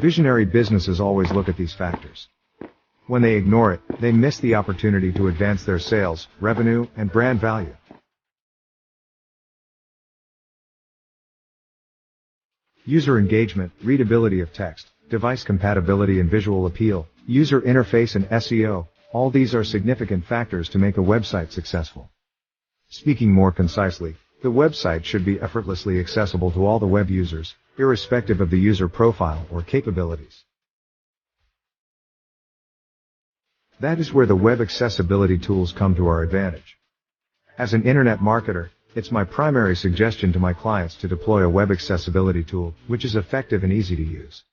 Visionary businesses always look at these factors. When they ignore it, they miss the opportunity to advance their sales, revenue, and brand value. User engagement, readability of text, device compatibility and visual appeal, user interface and SEO, all these are significant factors to make a website successful. Speaking more concisely, the website should be effortlessly accessible to all the web users, irrespective of the user profile or capabilities. That is where the web accessibility tools come to our advantage. As an internet marketer, it's my primary suggestion to my clients to deploy a web accessibility tool, which is effective and easy to use.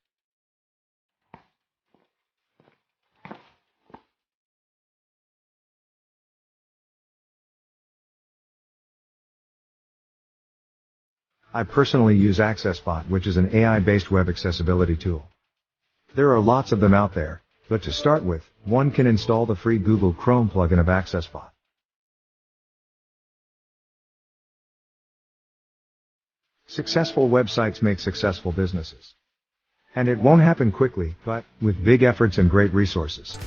I personally use AccessBot, which is an AI-based web accessibility tool. There are lots of them out there, but to start with, one can install the free Google Chrome plugin of AccessBot. Successful websites make successful businesses. And it won't happen quickly, but with big efforts and great resources.